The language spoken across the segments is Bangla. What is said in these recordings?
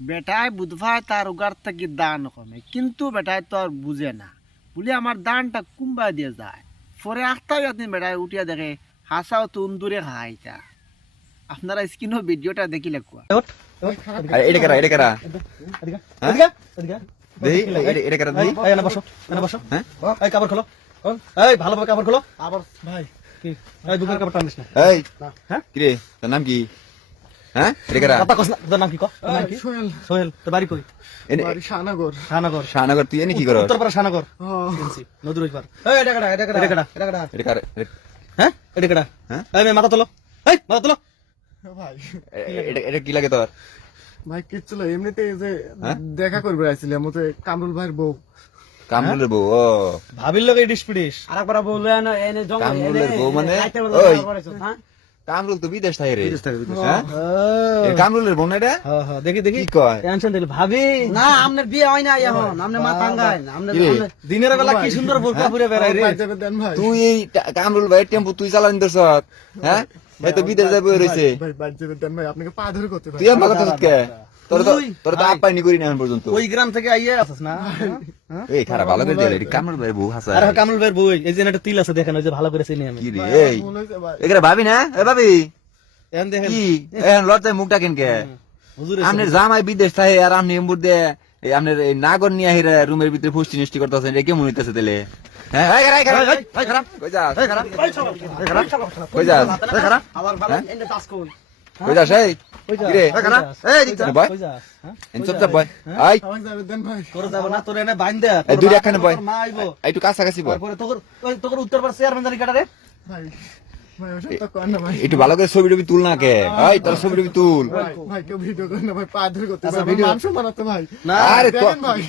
বেটায় বুধভাই তার উগার থেকে দান কমে কিন্তু বেটায় তো আর বুঝে না বলি আমার দানটা কুম্বা দিয়ে যায় পরে আখতাই আপনি বেটায় উঠিয়া দেখে হাসাও তুন্দুরে খাইতা আপনারা স্ক্রিনও ভিডিওটা দেখিলে কুয়া এটা কারা এটা কারা হ্যাঁ? এদিকে, এদিকে। দেহি এটা- কারা বসো, বসো। হ্যাঁ? কাপড় খোলো। এই, ভালোভাবে কাপড় খোলো। আবার ভাই এই, বুকের কাপড় টানিস না। এই হ্যাঁ? কি রে তোর নাম কি হ্যাঁ কথা কস না, তোর নাম কি ক? নাম কি? সোহেল সোহেল, তোর বাড়ি কই? এনে- শাহনগর শাহনগর। শাহনগর তুই এনে কি করস উত্তরপাড়া শাহনগর। চিনছি, নদীর ওই এই এটা কেডা এটা কেডা এটা কেডা? এটা কেডা এটা কারা হ্যাঁ? এটা কেডা? হ্যাঁ? এই, মাথা তোলো। এই, মাথা তোলো। ভাই এটা এটা কি লাগে তোর ভাই কিচ্ছু না এমনিতে যে হ্যাঁ? দেখা করবে আইছিলাম মতে কামরুল ভাইয়ের বউ কামরুলের বউ ও ভাবির লোক ইডিস পিডিস। আরেকবার বললে এনে জঙ্গল কামরুলের বউ মানে ওই কামরুল তো বিদেশ থাকে রে। হ্যাঁ? এ কামরুলের বোন এটা? হ্যাঁ, হ্যাঁ, দেখি দেখি। কি কয়? টেনশন দিল ভাবি। না আমনের বিয়ে হয় না এখন। আপনার মা টাঙ্গায় আপনার দিনের বেলা কি সুন্দর বোরকা পরে বেড়ায় রে। তুই এই কামরুল ভাই টেম্পু তুই চালান তোর হ্যাঁ? এই তো বিদেশ যাবে ভাই ভাই দেন ভাই আপনাকে পা ধরে করতে তুই আমার কথা কে তোর তো তোর তো আপ্যায়নি করি না এখন পর্যন্ত। ওই গ্রাম থেকে আইয়ে আসিস না? এই খারাপ ভালো করে দিলে কামরুল ভাই বউ হাসা আর কামরুল ভাইয়ের বই এই যে একটা তিল আছে দেখেন ওই যে ভালো করে চিনি আমি। কি রে এই? ভুল হয়েছে ভাই। এখানে ভাবি না? এ ভাবি? এখন দেখেন। কি? এখন লজ্জায় মুখটা কেন কে? আপনার জামাই বিদেশ থাকে আর আপনি এমবুর এই আপনার নাগর নিয়ে হিরা রুমের ভিতরে ফুষ্টি নষ্টি করতেছেন এটা কেমন হইতেছে তাহলে? ভাই। একটু কাছাকাছি বয়। তারপরে তোর ওই তোর উত্তর চেয়ারম্যান জানি কাটা রে ভাই ভাই ওসব তো কর না ভাই। একটু ভালো করে ছবি টবি তুল না কে? এই তোর ছবি টবি তুল। ভাই ভাই কেউ ভিডিও করে না ভাই পা ধরে করতে আচ্ছা, ভাই ভাই। আরে ভাই।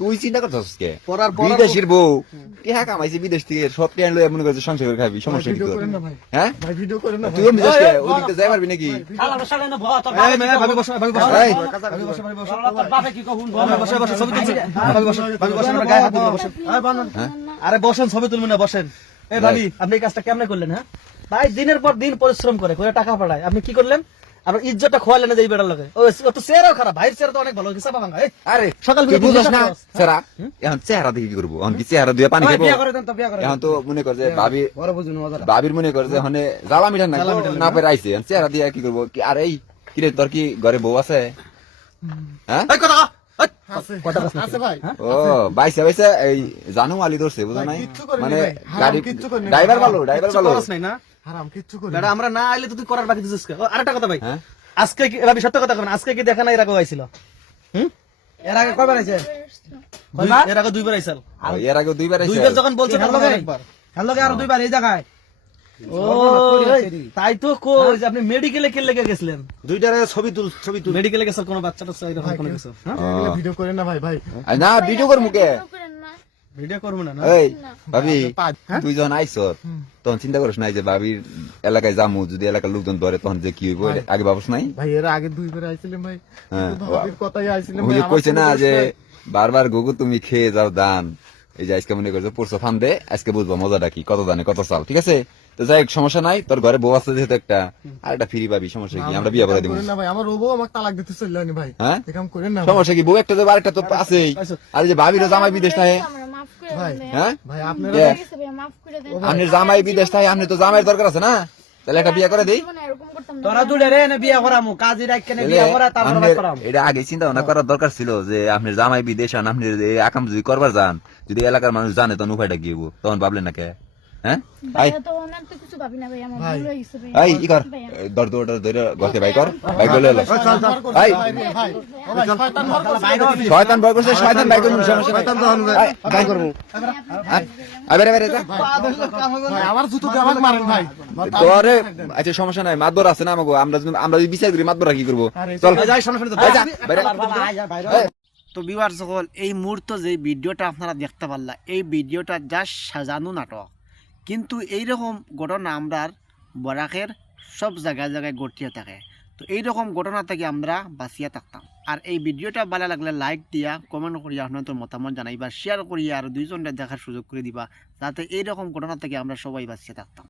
তুই চিন্তা করছিস কে? পড়ার পড়ার বিদেশের বউ। টিহা কামাইছে বিদেশ থেকে? সব টিহা লয়ে মনে করছে সংসার করে খাবি সমস্যা কি তোর? করেন না ভাই। হ্যাঁ? ভাই ভিডিও করেন না তুইও বিদেশ কে? ওদিকে যাই পারবি নাকি? শালা শালা না ভয় তোর এই মেয়ে ভাবি বসো ভাবি বসো। এই, ভাবি বসো তোর বাপে কি কহুন ভাবি বসো বসো ছবি তুলছি। ভাবি বসো ভাবি বসো আমরা গায়ে হাত দিলে বসেন আরে বসেন ছবি তুলবেন না বসেন। এই ভাবি আপনি এই কাজটা কেমনে করলেন হ্যাঁ? ভাই দিনের পর দিন পরিশ্রম করে করে টাকা পাঠায়। আপনি কি করলেন? আপনার ইজ্জতটা খোয়ালেন না যে এই বেড়ার লোকে ও ও তো চেহারাও খারাপ ভাইয়ের চেহারা তো অনেক ভালো চাপা ভাঙা। এই, আরে সকাল তুই থেকে বুঝছ দিন না রাত চেহারা? এখন চেহারা দেখে কি করব? এখন কি চেহারা দিয়ে পানি ভাই খাব? বিয়ে করে দেন তো বিয়ে করে এখন তো মনে কর যে ভাবি বড় বুঝুন ভাবির মনে কর যে হনে জ্বালা মিঠান না না। পেরে আইছে। চেহারা দিয়ে কি করব? কি আর এই কি রে তোর কি ঘরে বউ আছে? হ্যাঁ? কথা বাইসে এই জানু আলি ধরছে বুঝো নাই? মানে ড্রাইভার ভালো ড্রাইভার ভালো। না? হারাম কিচ্ছু করি বেটা আমরা না আইলে তো তুই করার বাকি দিছিস আরেকটা কথা ভাই। হ্যাঁ? আজকে কি ভাবি সত্য কথা আজকে কি দেখা নাই? এর আগে আইছিল। হুম? এর আগে কয়বার আছে এর আগে দুইবার আইছিল। এর আগে দুইবার আইছে। দুইবার যখন বলছে তখন একবার। হ্যালো আরও দুইবার এই জায়গায় ও তাই তো কই যে আপনি মেডিকেলে কে লেগে গেছিলেন? দুইটারে ছবি তুল ছবি তুল। মেডিকেলে কোনো বাচ্চা টাচ্চা এরকম কোনো কিছু হ্যাঁ? ভিডিও করেন না ভাই ভাই। না ভিডিও কর মুখে। ভিডিও করব না না? এই ভাবি পা তুই তখন চিন্তা করিস নাই যে ভাবির এলাকায় যামু যদি এলাকার লোকজন ধরে তখন যে কি হইব আগে ভাবস নাই? ভাই এর আগে দুইবার আইছিলাম ভাই। হ্যাঁ। ভাবির কথাই আইছিলাম ভাই, কইছে না যে বারবার গুগু তুমি খেয়ে যাও দান। এই যে আজকে মনে করছ পরশু ফান দে আজকে বুঝব মজাটা কি কত দানে কত চাল ঠিক আছে? তো যাই হোক, সমস্যা নাই তোর ঘরে বউ আছে যেহেতু একটা আর একটা ফ্রি পাবি সমস্যা কি? আমরা বিয়ে করে দিব। না ভাই আমার ওবো আমাকে তালাক দিতে ভাই। হ্যাঁ? এরকম করেন না সমস্যা কি? বউ একটা তো আরেকটা তো আছেই আর এই যে ভাবিরও জামাই বিদেশ থাকে। হ্যাঁ? ভাই আপনারা কে? মাফ করে দেন। আপনি জামাই বিদেশ থাকে আপনি তো জামাইয়ের দরকার আছে না? তাহলে একটা বিয়ে করে দিই। জীবনে এরকম করতাম না। তোরা দুলে রে এনে বিয়ে করামু কাজী রাখ কেনে বিয়ে করা তারপর করামু। এটা আগে চিন্তা ভাবনা করার দরকার ছিল যে আপনি জামাই বিদেশ আন আপনি এই আকাম যদি করবার যান যদি এলাকার মানুষ জানে তখন উপায়টা কি তখন ভাবলেন না কে? হ্যাঁ? হয়ে ই কর। দর দর গতে ভাই কর। ভাই গলে শয়তান ভয় করছে শয়তান ভাই করুন সমস্যা শয়তান তখন ভাই করব। আরে আরে যা জুতো দিয়ে আমাকে মারেন ভাই। তোরে আচ্ছা সমস্যা নাই। মাতবর আছে না আমাকে আমরা যদি আমরা যদি বিচার করি মাতবর কি করব? চল। যাই সামনে সামনে এই যা, বাইরে। তো বিবার সকল এই মুহূর্ত যে ভিডিওটা আপনারা দেখতে পারলা এই ভিডিওটা যা সাজানো নাটক। কিন্তু এই রকম ঘটনা আমরার বরাকের সব জায়গায় জায়গায় ঘটিয়ে থাকে। তো এই রকম ঘটনা থেকে আমরা বাঁচিয়ে থাকতাম। আর এই ভিডিওটা ভালো লাগলে লাইক দিয়া কমেন্ট করিয়া আপনাদের মতামত জানাইবা শেয়ার করিয়া আর দুইজনটা দেখার সুযোগ করে দিবা, যাতে এই রকম ঘটনা থেকে আমরা সবাই বাঁচিয়ে থাকতাম।